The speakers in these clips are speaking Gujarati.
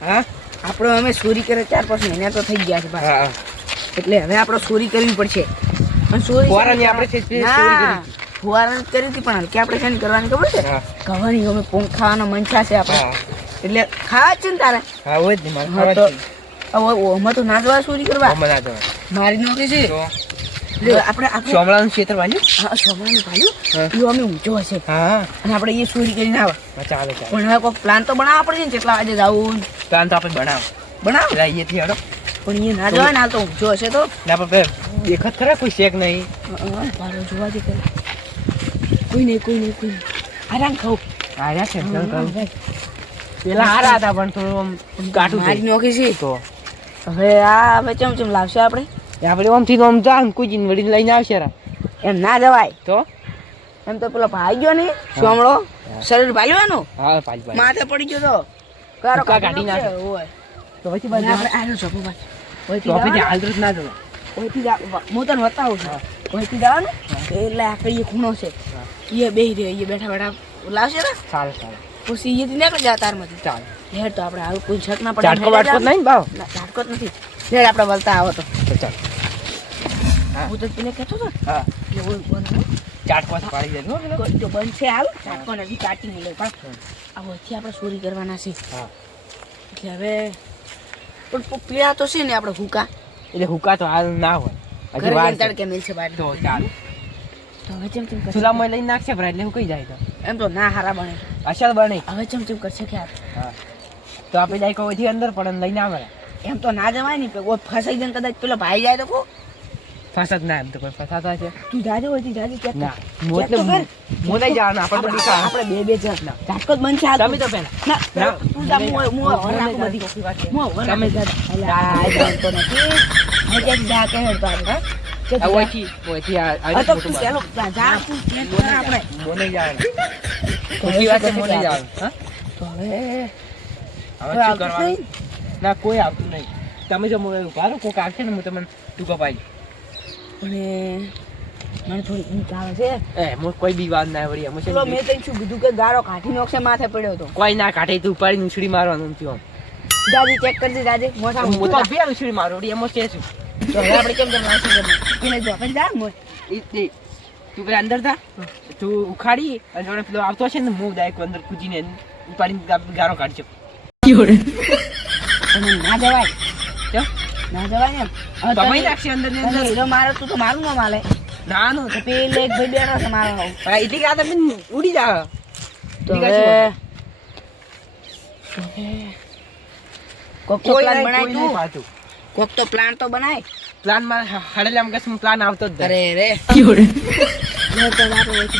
હા આપણો અમે ચોરી કરે 4-5 મહિના તો થઈ ગયા છે ભાઈ. હા એટલે હવે આપણે ચોરી કરવી પડશે. પણ ચોરી ફુવારાની આપણે ચોરી કરી ફુવારાની કરી હતી પણ હલકી આપણે છે કરવાની ખબર છે હા કવાની અમે પોંગ ખાવાનો મનસા છે આપણે. હા એટલે ખાવા છે ને તારે હા હોય જ ને મારે હા ખાવા તો જ હવે ઓમાં તો ના જવા ચોરી કરવા મના જવા મારી નોકરી છે. તો એટલે આપણે સોમલાનું ક્ષેત્ર વાળ્યું હા સોમવાનું હા. ભાઈ એ અમે ઊંચો હશે હા અને આપણે એ ચોરી કરીને આવે. હા ચાલે ચાલે પણ હવે કોઈ પ્લાન તો બનાવવા પડશે ને કેટલા વાગે જવું પ્લાન તો આપણે બનાવ બનાવ એટલે અહીંયાથી હડો પણ એ ના જવાય ને હાલ તો ઊંચો હશે તો ને આપણે દેખત ખરા કોઈ શેક નહીં મારો જોવા દે પેલા કોઈ નહીં આરામ ખાવ આર્યા છે પેલા હારા હતા પણ થોડું આમ કાટું મારી નોકરી છે તો હવે આ હવે ચમ લાવશે આપણે આપણે ઓમથી તો આમ જા કોઈ જીન વડીને લઈને આવશે રા એમ ના જવાય તો એમ તો પેલો ભાઈ ગયો ને સોમળો શરીર ભાલ્યો એનો હા પાંચ માથે પડી ગયો તો કારો ભૂકા કાઢી નાખે. હોય તો પછી અને બધા આપણે આનો ચોપો ભાઈ ઓયથી તો પછી જવાનું? હાલ તો ના જવા ઓયથી હું તને બતાવું છું ઓયથી જવાનું એટલે આખડી એ ખૂણો છે એ બેહી રહ્યો એ બેઠા બેઠા લાવશે ને ચાલે ચાલે પછી અહીંયાથી નીકળી જાય તારમાંથી ચાલે હેડ તો આપણે આવું કોઈ શક ના પડે ચાટકો વાટકો નહીં ને ભાવ ના, ઝાટકો જ નથી હેડ આપણે વળતા આવો તો ચાલ હા. હું તો તને કહેતો હતો હા કે ઓય બંધ ચાટકો તો પાડી દેજો પેલો કોઈ તો બંધ છે હાલ ઝાટકો નથી કાઢી નહીં લે પણ આ વચ્ચે આપણે ચોરી કરવાના છે હા એટલે હવે પણ પીળા તો છે ને આપણે હુકા એટલે હુકા તો હાલ ના હોય ઘરે હજી વાર જઈને છે. તડકે મિલશે બાર તો ચાલ તો હવે ચમ કરશે ચૂલામાં લઈને નાખશે ભરા એટલે હું કઈ જાય તો એમ તો ના હારા બને અસલ બને હવે ચમ કરશે કે હા તો આપણે જાય કોઈ અંદર પણ લઈને આવે એમ તો ના જવાય ને પેલો ફસાઈ જાય ને કદાચ પેલો ભાઈ જાય તો કો ફસાત ના એમ તો કોઈ ફસાતા છે તું જાજે હોય જાજે ચેક ના ચેક તો કર. મોને જવાનું આપણે તો બીકા આપણે બે જણ ઝાટકો જ બનશે હાલ તમે તો પહેલા ના ના. તું જા હું હવર નાખું બધી હું હવર તમે નાખું. અલા, આ જાણતો નથી હું ક્યાંક જા કે હેડ પાડું, હા? ચેક જા. ઓયથી આ હા તો તું ચાલો જા તું ચેક કર આપણે મોને જવાનું તો ખોટી વાત છે હવે મોને શું જવાનું હા તો હવે હવે શું કરવાનું ના કોઈ આવતું નહીં તમે જો મને ઉભા રહો કોક આવશે ને હું તમને ટૂંકો પાડી પણ મને થોડી ઊંઘ આવે છે કોઈ બી વાત ના વળી પેલો એમ મેં તને શું કીધું કે ગારો કાઢી નોખશે માથે પડ્યો તો કોઈ ના કાઢે તું ઉપાડીને ઉછળી મારવાનું થયું દાદી ચેક કરજે દાદી મોસા હું તો બે ઉછળી મારો વળી એમાં છે શું તો હવે આપણે કેમ કેમ નાખી દે એને જો કરી જા મોય તું પેલા અંદર થા તું ઉખાડી અને જોડે પેલો આવતો હશે ને હું ડાયરેક્ટ અંદર કૂદીને ઉપાડીને ગારો કાઢજો અને ના જવાય કેમ? ના જવાય એમ હવે તમે તને- નાખશે અંદર ને તને અંદર હીરો મારે તું તો મારું ના માલે ના નો તો પેલે એક ભાઈ બેઠો છે મારો એટલી કે આ તમે ઉડી જા તો બીજા શું હવે કોક તો કોઈ પ્લાન નહીં, બનાય કોઈ નહીં તું પાછું. કોક તો પ્લાન તો બનાય પ્લાન માં હડેલામ કશું પ્લાન આવતો જ અરે નહીં. રે લે તો વાત હોય છે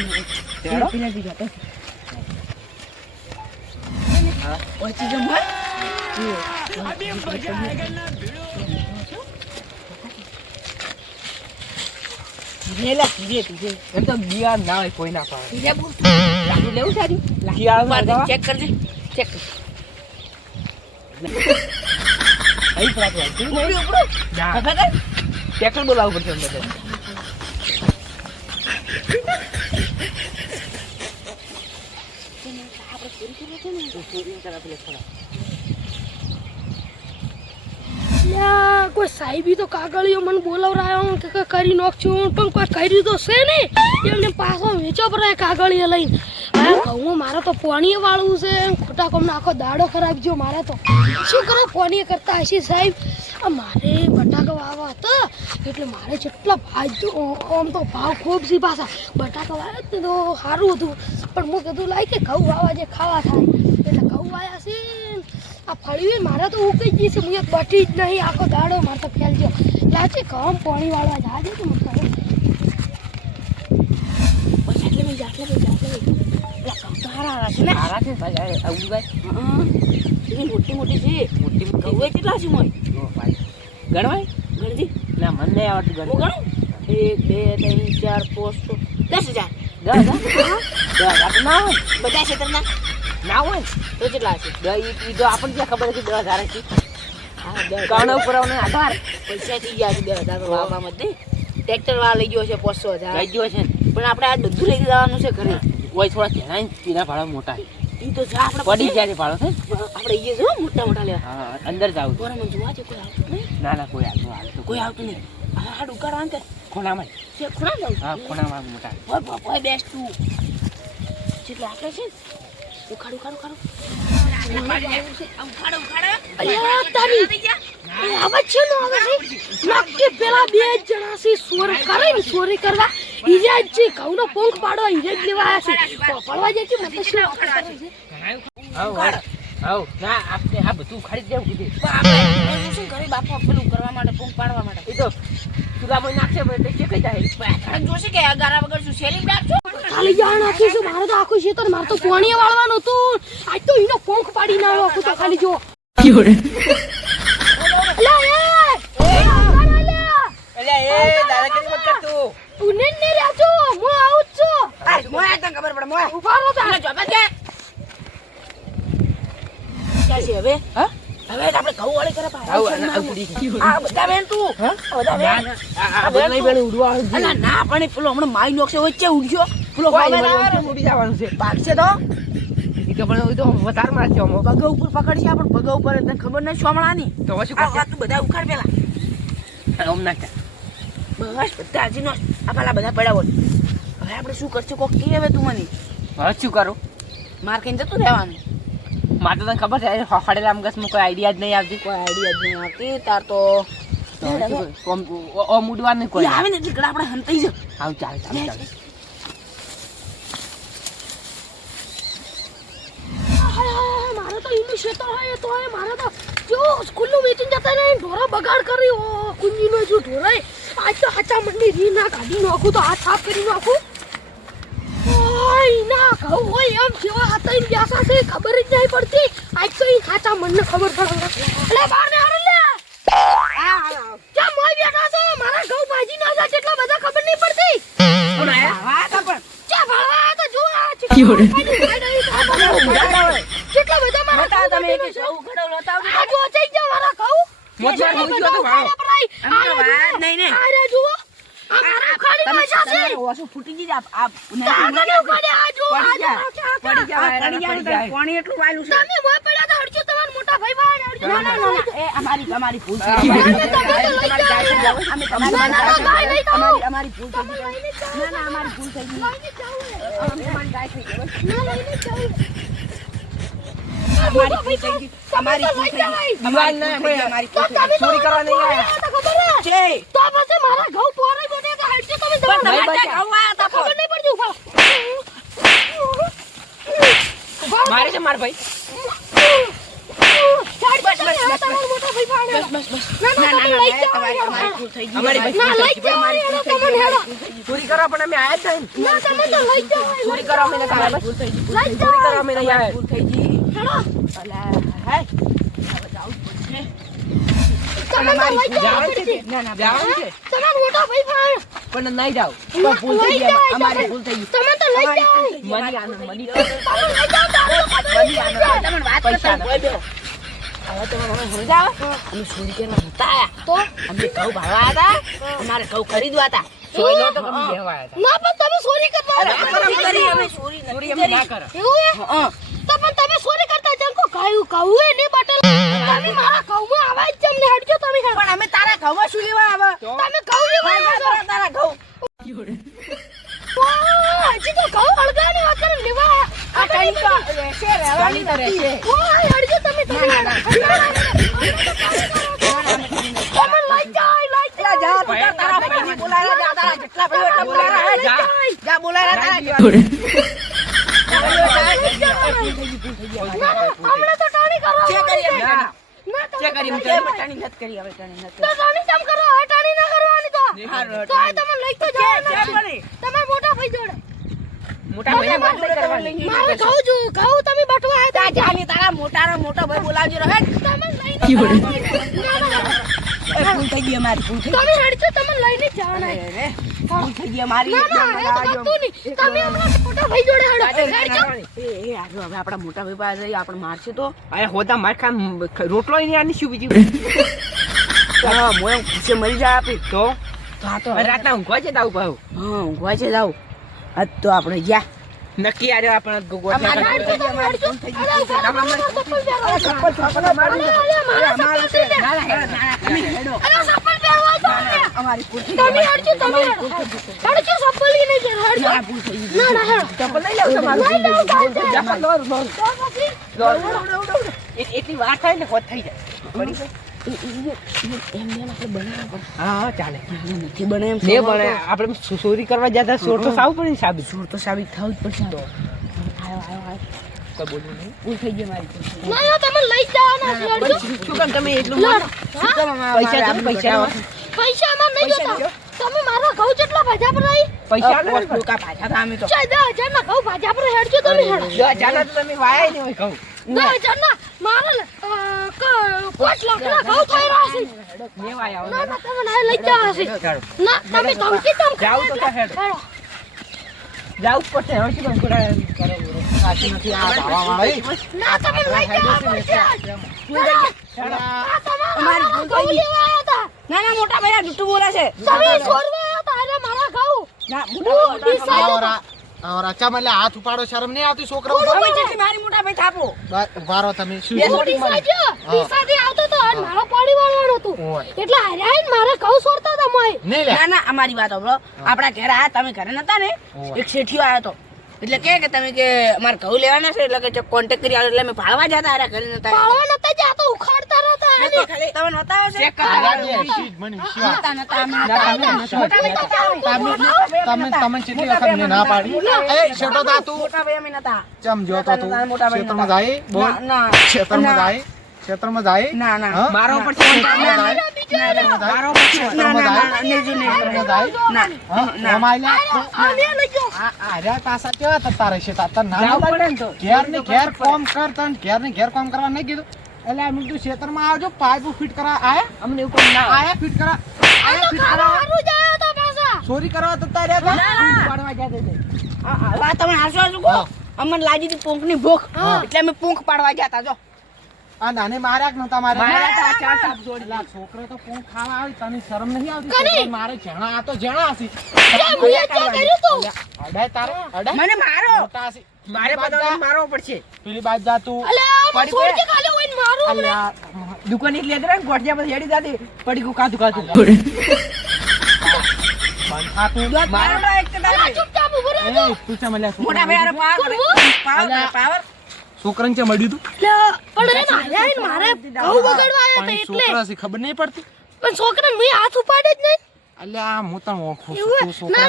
હેડો. પીને પી જા હા. ઓછી જમ હોય રેલા પીજે પીજે એમ તો બિયાર ના હોય કોઈ ના પાડે પીજે બોલ લાડુ લેવું સારી શિયાળામાં લાડુ દવા? ચેક કરજે ચેક અહીં પ્રાત હોય તું ઉપડો ઉપડો ના. ખબર કર ટ્રેક્ટર બોલાવવું પડશે અંદર યા કોઈ સાહેબી તો કાગળિયો મને બોલાવરાયો કે કરી નાખશું પણ કોઈ કર્યું તો છે ને એમને પાછો વેચો પરાય કાગળિયો લઈને આ ઘઉં મારે તો પોણીએ વાળવું છે ખોટા કોમ આખો દાડો ખરાબ ગયો મારે તો શું કરો પોણીએ કરતા હશે સાહેબ આ મારે બટાકા વાવવા હતા એટલે મારે જેટલા આમ તો ભાવ ખૂબ છે પાછા બટાકા વાવ્યા જ ને તો સારું હતું પણ હું કીધું લાય કે ઘઉં વાવા જે ખાવા થાય એટલે ઘઉં વાયા છે આ ફળ્યું મારે તો ઉકઈ ગઈ છે હું એક બટી જ નહીં આખો દાડો મારે તો ફેલજો લાચે કમ પાણી વાળવા જાજે તો મને ખબર. બસ આટલે મેં આટલે મેં પેલા કામ તો હારા છે ને સારા છે ભાઈ આવું ભાઈ એની મોટી મોટી છે મોટી કૌવે કેટલા છે મોય ગણવાય ગણજી ના મને નહીં આવડતું હું ગણવું ગણું 1 2 3 4 5 10,000 10,000 ના હોય બધા છે તમને ના હોય તો કેટલા છે ઈ તો આપણને ક્યાં ખબર હતી 10,000 હતી હા 10,000 કાનો ઉપર આવને આધાર પૈસા થઈ ગયા છે 2,000 તો વાવવામાં જ નહીં ટ્રેક્ટર વાળા લઈ ગયો છે 500,000 લઈ ગયો છે ને પણ આપણે આ બધું લઈ જવાનું છે ઘરે કોઈ થોડા જણાય પીના ભાડા મોટા ઈ તો જા આપણે પડી જાય ભાડો છે. આપણે ઈ જો મોટા મોટા લેવા. હા અંદર જાવ. બોરા મને જોવા છે કોઈ આવતું નહીં. ના ના કોઈ આવતું કોઈ આવતું નહીં. આ હાડ ઉકાળવા ને ખૂણામાં. છે ખૂણા જાવ. હા ખૂણામાં મોટા. ઓય બાપા બેસ્ટ તું. જેટલા આપણે છે ઉખાડ. અલ્યા તારી આવાજ છે નો આવે છે નક્કી પેલા બે જણા છે ચોરી કરવા ઈજા જ છે ઘઉંનો પંખ પાડવા ઈજા જ લેવા આવ્યા છે પડવા જાય છે મતલબ શું કરે છે આવ ના આપણે આ બધું ખાલી દેવું કીધું. આપણે શું કરી બાપા પેલું કરવા માટે પંખ પાડવા માટે. એ તો સુરામાં નાખશે એટલે ચેકાઈ જાય. પણ જોશે કે આ ગારા વગર શું સેલિંગ રાખજો. ખાલી જાણ આખી છે મારે તો આખું છે મારે તો પાણી વાળવાનું હતું આજ તો એનો પંખ પાડી ના આખું તો ખાલી જો અલ્યા એ દાદાગીરી મત કર તું. તું ને રાજો હું આવું જ છું આ મોય તને ખબર પડે મોય. ઉભા રહો તા. આને જોબે કે ક્યાં છે હવે? હા હવે આપણે ઘઉં વાળી કરે પાછા. આવ આ ઉડી ગઈ. આ બધા બેન તું. હા બધા ના બેન. ના આ બધું નહીં બેન ઉડવા આવ્યું. અલા ના પણ એ પેલો હમણાં માઈ નોકશે વચ્ચે ઉડ્યો. પેલો કોઈ ફાવેલ આવે નહીં, ઉડી જવાનું છે. ભાગશે તો ઈ તો પણ તો વધારે મારશે અમો. પગ ઉપર પકડશે પણ પગ ઉપર તને ખબર નહીં સોમણાની. તો હવે શું આ કરશે? વાત તું બધા ઉખાડ પેલા. ઓમ નાખતા. બસ બધા હજી નો આ પેલા બધા પડ્યા હોય. હવે આપણે શું કરશું કોક કે હવે તું મને હવે શું કરું? માર કહીને જતું રહેવાનું. મારે તો તને ખબર છે હડેલા આમ ગસમાં કોઈ આઈડિયા જ નહીં આવતી. કોઈ આઈડિયા જ નહીં આવતી તાર તો તો હવે શું કરું? ઓમ ઉડવા નહીં કોઈ. ઈ આવે ને એટલે કડા આપણે હંતાઈ જ. આવ ચાલ. મારે તો એનું ક્ષેત્ર હોય તો મારે તો જો સ્કૂલનું મીટિંગ જતા રહે ઢોરા બગાડ કરી ઓ કુંજીનો જો ઢોરાય આજ તો હાચા મનની રી ના કાઢી નાખું તો હાથ સાફ કરી નાખું ઓય ના કહું હોય એમ કેવા હતા એમ વ્યાસા છે ખબર જ નહીં પડતી આજ તો એ હાચા મનને ખબર પડે એટલે બહાર ને હારે લે ક્યાં મોય બેઠા છો મારા ઘઉં ભાજી ના જાય કેટલા બધા ખબર નહીં પડતી પણ આવા તા પણ ક્યાં ભાળવા તો જો આ કેટલા બધા મારા મોટા ઘઉં તમે ભાજીનો એક છે. સૌ ઘડો લોતા આવજો. આ જો જઈ જાવ મારા ઘઉં મોજવાર હોઈ ગયો તો વાળો. આમ તો વાત નહીં ને. આ રે જુઓ આ મારા ઉખાડી તમે નાખ્યા છે તમારે ઓછું ફૂટી ગઈ છે આ કાગળિયો ઉખાડે આ જો આ પડી જો જાય. પડી જાય. પડી જાય ને જાય. પાણી એટલું વાયલું છે. તમે મોય પડ્યા તો હડજો તમારા મોટા ભાઈ ભાઈ હડજો ના ના ના એ અમારી ભૂલ છે. હા, અમે ના, ના, ના, ગાય લઈ જાઓ. અમારી ભૂલ થઈ ગઈ. ના ના અમારી ભૂલ થઈ ગઈ. લઈને જાઓ અમે તમારી ગાય થઈ ગઈ. ના લઈને જાઓ અમારી ભૂલ થઈ ગઈ. અમારી ભૂલ થઈ ગઈ. દિવાલ ના કોઈ અમારી તો ભૂલ થઈ તમે ચોરી કરવા નહીં આયા. તો ખબર હે ગઈ. છે તો પછી મારા ઘઉં પોરે બોને તો હડજો તમે પણ તમારા તમારે ભાઈ ત્યાં ઘઉં આયા તા ખબર પણ. નહીં પડતી ઉભા મારે છે માર ભાઈ. બસ તમારા મોટા ભાઈ ભાઈ બસ બસ બસ. ના, ના ના, ના તમે ના લઈ જાઓ. અમારી ભૂલ થઈ ગઈ. અમારી ના લઈ જાઓ અમારી હેડો ભૂલ થઈ તમને ગઈ. હેડો ચોરી કરવા પણ અમે આયા જ નહીં. ના તમે તો લઈ જાઓ ચોરી કરવા અમે નથી અમારી આવ્યા. ભૂલ થઈ ગઈ. લઈ ચોરી જાઓ કરવા અમે નહીં આવ્યા. ભૂલ થઈ ગઈ. હેડો અલા હાય. હવે જાવું જ પડશે. તમે તો લઈ જાઓ જવાનું છે કે? ના ના જવાનું છે તમારા મોટા ભાઈ ભાઈ પણ નહીં જાવ. પણ ભૂલ થઈ લઈ ગઈ. જાઓ અમારી ભૂલ થઈ ગઈ. તમે તો લઈ જાઓ મની આનંદ મની તમે લઈ જાઓ તારું ખબર બધી નહીં આનંદ. તમને વાત પૈસા કરતા હોય બેહો. હવે તમે મને સમજાવો? અમે ચોરી કરવા નતા આયા. તો અમે ઘઉં ભાળવા હતા. અમારે ઘઉં ખરીદવા હતા. સોયલો તો કમી લેવા આવ્યા ના પણ તમે ચોરી કરવા અરે આવ્યા. અમે નથી કરી. અમે ચોરી હતા. ચોરી નથી અમે ના કરી. કરે. એવું હે હં. તો પણ તમે ચોરી કરતા જંકો કહ્યું કહું એ નહીં બટલ તમે મારા ઘઉંમાં આવા જ જમને હટજો તમે હેડો. પણ અમે તારા ઘઉંમાં શું લેવા આવે? તમે ઘઉં લેવા આવ્યા છો તારા ઘઉં. વાહ, હજી તો ઘઉં હળગાવાની વાત કરે લેવા આ કઈ તો રહેશે, રહેવાની તો રહેશે. ઓય હળજો તમે તમે ના, ના, તમે લઈ જાઓ લઈ જા, જા, તું ભાઈ, તારા ભાઈને બોલાવ્યા, જા, તારા જેટલા ભાઈઓ એટલા બોલાવ્યા, જા. જા, બોલાવ્યા તારા ના, હમણાં તો ટાણી કરો જે કરી એમ. ના. ના તમે જે કરી એમ. જે મટાણી નથી કરી, હવે ટાણી નથી તો કરી. ટાણી કેમ કરો આ ટાણી ના કરવાની તો હારું, તો આ તમે લઈ તો જાઓ જે બને. તમારા મોટા ભાઈ જોડે મોટા ભાઈને વાત નહીં કરવાની. મારે ઘઉં ઘઉં તમે બટવા આવ્યા જા, જાની તારા મોટાનો મોટો ભાઈ બોલાવજો રહે. તમે લઈને એ ભૂલ થઈ ગઈ અમારી, ભૂલ થઈ ગઈ. તમે હડજો તમે લઈને જવાના અરે, રે, ભૂલ થઈ ગઈ અમારી. ના ના એ તો વાગતું નહીં તમે હમણાં મોટા ભાઈ જોડે હડો હડજો એ હારું, હવે આપણા મોટા ભાઈ પાસે જઈએ, આપણે મારશે તો. અરે હોતા માર ખાન રોટલો ય નહીં આની શું બીજું હા, મોય ખુશી મરી જાય આપી. તો તો આ તો રાતના ઊંઘવા છે દાવ પાછું. હા, ઊંઘવા છે જાવ. આજ તો આપણે ગયા નક્કી આરે આપણે ગોઠવ્યા અમારે કરતા. ભૂલ થઈ ગઈ, અમારી ભૂલ થઈ ગઈ. અમારી ભૂલ થઈ ગઈ. તમે હડજો તમે હડજો ચપ્પલ ઈ નહીં કે હડજો ના, ભૂલ થઈ ગઈ. ના ના હેડો ચપ્પલ લઈ લેવું તમારું. લઈ લેવું ચાલશે. ચપ્પલ દોર, દોર. એટલી વાર થાય ને હોત થઈ જાય. બળી જાય. એમને આપણે બનાવવા પડે. હા ચાલે. નથી બને એમ ને બને આપણે ચોરી કરવા જતા સોર તો સાવ પડે ને સાબિત. સુર તો સાબિત થવું જ પડશે. આયો, આયો, આયો. કોઈ બોલ્યું નહીં. ભૂલ થઈ ગઈ મારી. ભૂલ થઈ ગઈ. ના ના તમે લઈ જવાના છે હડજો શું કામ તમે એટલું લો, માનો? હા? પૈસા તો પૈસા પૈસા અમાર નહીં જોતા તમે મારા ઘઉં જેટલા ભાજા પર રહી પૈસા પોસ્ટ ટૂંકા પાછા તો અમે તો. 10,000 ના ઘઉં ભાજા પર હેડજો તમે હેડો જાના તો તમે વાયા નહીં હોય કહું. 10,000 ના મારા 5 લાખ ના ઘઉં થઈ રહ્યા છે ને વાયા ના ના તમે ના લઈ જવા છે ચાલો ના તમે ધમકી તમ જાઓ તો ત્યાં હેડો. હેડો જાવું જ પડશે હવે શું કામ ખોટા કરો? સાચી નથી આ ભાવાવાળી. ના તમે લઈ જવા પડશે આ તમારા અમારી ભૂલ ઘઉં થઈ ગઈ. લેવા આવ્યા હતા ના ના મોટા ભાઈ આ જૂઠું બોલે છે. તમે છોડવા આવ્યા હતા અરે મારા ઘઉં ના હું મોટા decide આવરા અચ્છા એટલે હાથ ઉપાડો શરમ નહીં આવતી છોકરા ઉપર? ભાઈ જલ્દી મારી મોટા ભાઈ થાપો. વારો તમે શું બે શું? છોડી ડીસાથી આવતો તો અને મારો પાડી વાળવાનું હતું ઓય. એટલે હાર્યા આઈને મારા ઘઉં છોડતા હતા મોય નહીં લે ના ના અમારી વાત સાંભળો. આપણા ઘરે આયા તમે ઘરે નતા ને ઓય. એક શેઠિયો આવ્યો તો એટલે કે તમે કે અમારે ઘઉં લેવાના છે એટલે કે કોન્ટેક્ટ કરી આવ્યો એટલે અમે ભાળવા જતા આરા ઘરે નતા. પાડવા નતા જાતો ઉખાડતા હતા નતા ખાલી તમે નતા આવ્યો છે? ચેક કરો. આરા જે શીજ મને વિશ્વાસ. નતા નતા અમે ના, નતા તમે આવ્યા. નતા. મોટા ભાઈ નતા આવ્યા. તમે કેટલી વખત મને ના પાડી? એ શેઠો તા તું મોટા ભાઈ અમે નતા. ચમ જો તો તું નતા, મોટા ભાઈ ક્ષેત્રમાં નતા. જાય બોલ ના, ના. ક્ષેત્રમાં ના. જાય ક્ષેત્રમાં જાય ના ના હા? મારો ઉપર છે. ક્ષેત્રમાં જાય મારો ઉપર છે. ના ક્ષેત્રમાં ના જાય ના નેજુ નેજુ. ક્ષેત્રમાં જાય ના હા? ના. રમાય લે. આને લઈ જાઓ આર્યા પાસા કેવા તતા રહેશે તાર ના જાવું પડે ને તો. ઘેર ને ઘેર કોમ કર તન ઘેર ને ઘેર કોમ કરવા નહીં કીધું એટલે અમે તું ક્ષેત્રમાં આવજો પાઇપ ફિટ કરા આયા અમને ઉપર ના આવે. આયા ફિટ કરા આ તો ખાવાનું જ આવ્યા હતા પાછા ચોરી કરવા તતા રહ્યા તા પાડવા જતા હતા. આ તમે હાસો હાસો કહો. હા. અમને લાગી હતી પૂંખની ભૂખ હા. એટલે અમે પૂંખ પાડવા ગયા તા જો. આ નાને માર્યા કે નતા મારા માર્યા તો આ ચાર સાપ જોડી. પેલા છોકરો તો કોણ ખાવા આવી તને શરમ નહીં આવતી કરી. છોકરો મારે જણા આ તો જણા હસી ક્યાં મુએ ક્યાં કર્યું તું અડાય તારે અડાય મને મારો. મોટા હસી મારે બધાને મારવો પડશે. પેલી બાજ જા તું અલ્યા મને પડી છોડ કે ખાલી હોઈને મારો મને અલ્યા દુકાન એક લેતરા ને ગોઠિયા પર હેડી જાતી પડી ગયું કાતું કાતું. બંધા તું મારો તો એક કદાચ. અલ્યા ચૂપચાપ ઉભો રહો એ તું ચમ અલ્યા મોટા ભાઈ હારે પાવર કરે. પાવર કરે, પાવર. છોકરાને ચમ અડ્યું તું અલ્યા પણ એને હાર્યા આઈને મારે ઘઉં બગાડવા આવ્યા પણ હતા એટલે છોકરા છે ખબર નહીં પડતી પણ છોકરાને મેં હાથ ઉપાડે જ નહીં અલ્યા હું તને ઓળખું છું. એવું તું ના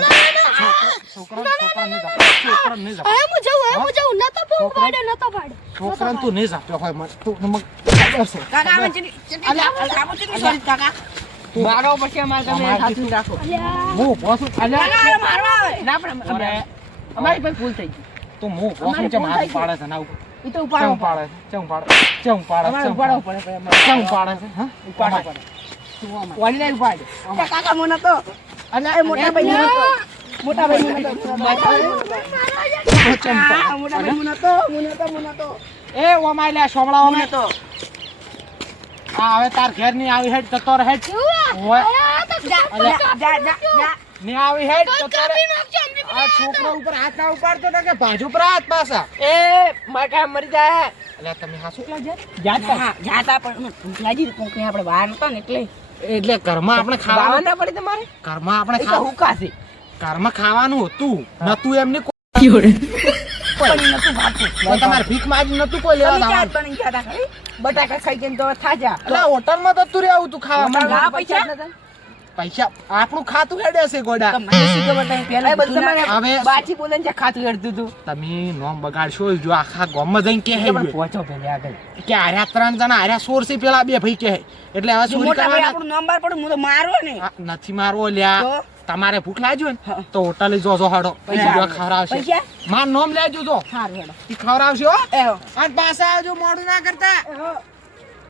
છોકરા ના ના છોકરા નહીં જા હવે હું જાઉં નતો ફોન પાડે નતો પાડે છોકરાને તું નહીં જાતો હોય મને તું મને ખબર છે કાકા અમે ચીટી કાકા ચીટી સોરી કાકા. મારવો પડશે અમારે તમે અમારે સાચું રાખો. અલ્યા હું પોસું અલ્યા કાકા હવે મારવા આવે. ના પણ અમારી પાસે ભૂલ થઈ ગઈ. તું હું પોસું ચમ હાથ પાડે છે ના ઉપર એ તો ઉપાડવો ચમ પાડે ચમ પાડે ચમ પાડે અમારે ચમ ઉપાડવો પાડે પડે અમારે. ચમ પાડે છે હા ઉપાડવો પડે. વાળી નહીં ઉપાડે. કાકા મને તો અલ્યા મોટા ભાઈ મને તો મોટા ભાઈ મને તો ચમ હા, મોટા ભાઈ મને તો એ ઓમાય લે સોમળા મને ઓમાય તો આ હવે તાર ઘેર ની આવી હેડ તતો હેડ ઓય જા જા જા ની આવી હેડ તતો કાપી નાખજો અમને આ છોકરા ઉપર હાથ ના ઉપાડતો ને કે બાજુ પર હાથ પાછા એ મારે કાંઈ મરી જાય. અલ્યા તમે હાસુ ક્યાં જાય જાતા. હા જાતા પણ ભૂખ લાગી હતી કોકની આપણે બહાર નતા ને એટલે એટલે ઘરમાં આપણે ખાવા ખાવાનું ના પડે તમારે ઘરમાં આપણે એ તો ખાવા હુકા છે. ઘરમાં ખાવાનું હતું નતું એમને પણ નતું ભાગતું તો તમારે ભીખ માજી નતું કોઈ લેવા તમે ક્યાં દાવાનું બની ગયા હતા ખરી? બટાકા ખાઈ ગઈને તો થાજા. એટલે હોટલમાં તો તું રહેવું તું ખાવા હોટલમાં? મને પૈસા? પૈસા આપણું ખાતું હેડે છે ગોડા તો મને શું ખબર તમે પહેલા એ બધું કીધું ના? તમારે હવે- બાચી બોલે ને ખાતું હેડતું હતું. તમે નોમ બગાડશો જો આખા ગામમાં જઈને કે હે પણ પહોંચો પેલે આગળ. કે આર્યા 3 જણા આર્યા સોરસી પેલા બે ભાઈ કે એટલે હવે જો ચોરી મોટા ભાઈ કરવાના આપણું નંબર પડે હું તો મારો ને આ નથી મારવો લ્યા તો? તમારે ભૂખ લાગ્યું ને હા. તો હોટલે જોજો હાડો પૈસા પૈસા ખવડાવશે પૈસા માર નામ લેજો જો સારું હેડો ઈ ખવડાવશે હો એવો અને પાછા આવજો મોડું ના કરતા એવો